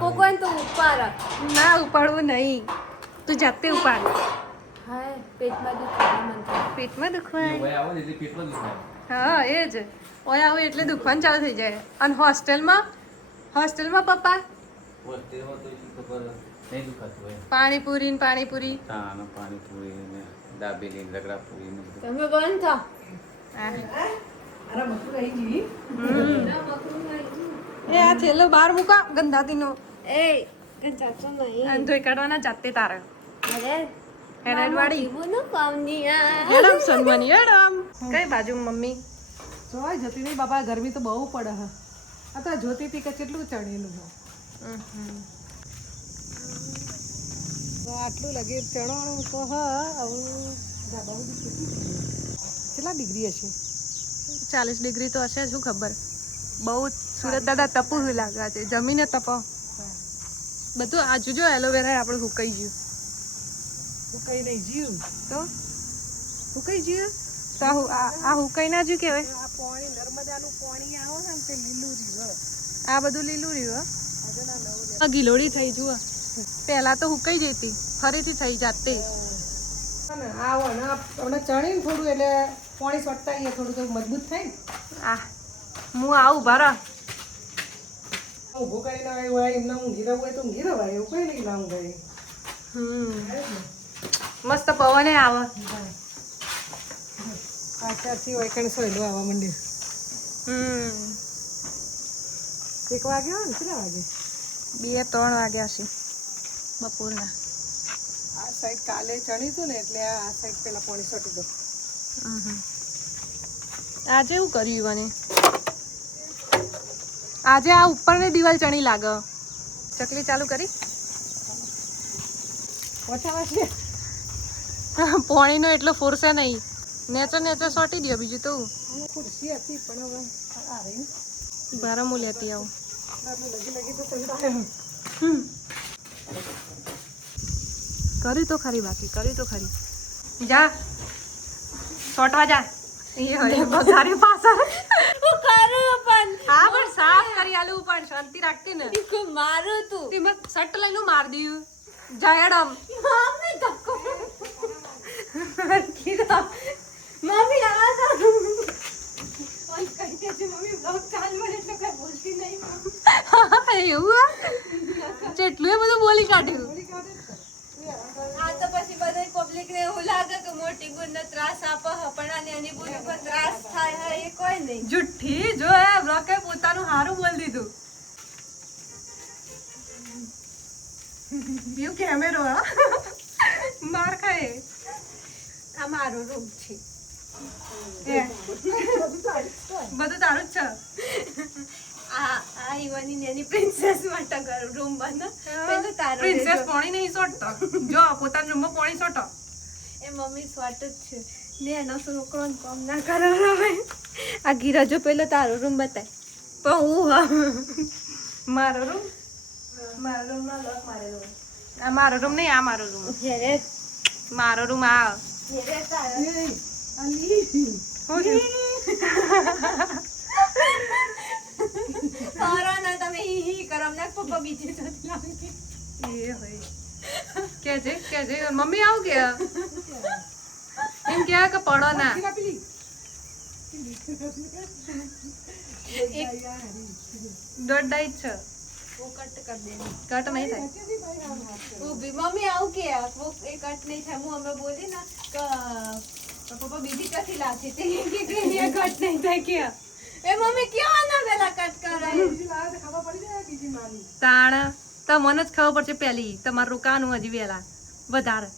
કોકોન તો ઉપાડ ના ઉપાડવું નહીં, તું જાતે ઉપાડ. હાય પેટમાં દુખાય મન તો. પેટમાં દુખવાય? ઓય આવો ને એટલે પેટમાં દુખાય. હા એ જ. ઓય આવું એટલે દુખવાનું ચાલુ થઈ જાય. અને હોસ્ટેલમાં પપ્પા હોસ્ટેલમાં તો શું ખબર નહીં દુખાતું હોય. પાણીપુરી ને પાણીપુરી. તાનો પાણીપુરી ને દાબેલી ને રગડાપુરી ને બધું. તમે બંધ થાઓ. એ આ થેલો બહાર મૂકા ગંધાતીનો. એ ચાચો નહીં. અને ધોઈ કાઢવાના જાતે તારે. અરે હેડેડ વાળી. બોનો પાવની આ. હેડમ સનમની હેડમ. કઈ બાજુ મમ્મી? જોય જતી નહીં બાપા, ગરમી તો બહુ પડે હ. આ તો જોતી હતી કે કેટલું ચણેલું છે. તો આટલું લગી ચણવાનું તો હ આવું કેટલા ડિગ્રી હશે? 40 ડિગ્રી તો હશે, શું ખબર. બહુ સુરત દાદા તપું લાગે છે, જમીને તપો બધું. આ જોજો એલોવેરા આપણે હુકાઈ ગયું. હુકાઈ નહીં જીવ તો હુકાઈ ગયું તો આ હુકાઈ ના જ્યું કેવાય. આ પાણી નર્મદાનું પાણી આવે ને તે લીલું રહ્યું, આ બધું લીલું રહ્યું. આ ગિલોડી થઈ જુઓ, પહેલા તો હુકાઈ જતી, ફરીથી થઈ જાતે. આવો ને હમણાં ચણીને થોડું એટલે પાણી સોટતા આવીએ, થોડું તો મજબૂત થાય ને. આ હું આવું ભરા ઊભું કરીને આવ્યું એમને ઊંઘી રહું હોય તો ઊંઘી રવાય, એવું કઈ નહીં ના ઊંઘાય. મસ્ત પવને આવે. પાછળથી હોય કણ સોયલું આવવા માંડ્યું. 1 વાગ્યો ને કેટલા વાગે? 2-3 વાગ્યા છે બપોરના. આ સાઈડ કાલે ચણી હતું ને એટલે આ સાઈડ પેલા પાણી સોટી દો. આજે એવું કર્યું મને? આજે આ ઉપરની દિવાલ ચણી લાગે. ચકલી ચાલુ કરી પાણીનો એટલો ફોર્સે નહીં, નેચર સોટી દો. બીજું તો ખુરશી હતી પણ હવે આ રહી બારામો લેતી આવું. કરી તો ખરી, બાકી કરી તો ખરી. જા સોટવા જા. એ હોય બગારી પાછળ હું કરું પણ હા પણ સાફ કરી આલું, પણ શાંતિ રાખતી ને. ઈકો મારું તું. તે મેં સટ લઈને માર દીયું. જાયડમ મમ્મી ધક્કો. કીધા મમ્મી આ તો ઓય કઈ કે છે મમ્મી બ્લોગ ચાલુ મને એટલે કઈ બોલતી નહીં. એવું જેટલું એ બધું બોલી કાઢ્યું. આ તો પછી બધા પબ્લિક ને એવું લાગે કે મોટી ગુણ ને ત્રાસ આપે પણ આની એની ગુણ પર ત્રાસ થાય હે એ કોઈ નહીં. જુઠ્ઠી જો એ બ્લોકે પોતાનું હારું બોલ દીધું. યુ કેમેરો માર ખાય. આ મારો રૂમ છે. બધું તારું જ છે. આ ઈવાની નેની પ્રિન્સેસ માટે રૂમ બને પેલું તારો પ્રિન્સેસ પાણી નહીં સોટતો. જો પોતાના રૂમમાં પાણી સોટો. એ મમ્મી સ્વાટ જ છે ને એનો છોકરો કામ ના કરે હવે. આ ગીરા જો પેલો તારો રૂમ બતાય પણ હું મારો રૂમ માં લોક મારેલો. આ મારો રૂમ નહીં, આ મારો રૂમ. ઘેરે મારો રૂમ આ ઘેરે તારો કરો ના તમે હી કરો અમને પપ્પા બીજી જતી લાગી. એ હોય કેજે મમ્મી આવું કે એમ કે કે પડો ના. દોડાઈ છે वो कट कर देना. કટ નહીં થાય. वो भी मम्मी आओ के वो एक कट नहीं था मुंह हमें बोली ना कि पापा बीबी कैसी लाती थी कि ये कट नहीं था क्या ए मम्मी क्यों ना वेला कट कर रहे खबर पड़ी जाए बीजी मानी તાણ તો મને જ ખબર પડશે પહેલી તમારું રોકાવાનું હજી વહેલા વધારે.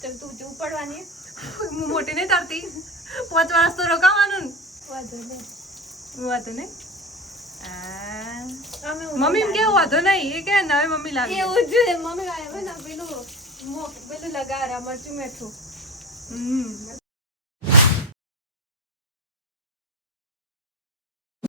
तब तू जो पड़वानी હું મોટી નહીં તરતી, 5 વર્ષ તો રોકાવાનું ને. वादो नहीं વાંધો નહીં. મમ્મી એમ કેવું વાંધો નહીં, એ કે નવી મમ્મી લાગે. ये उजू मम्मी आए ना पेलो पेलो लगा रहा मरचू मेठू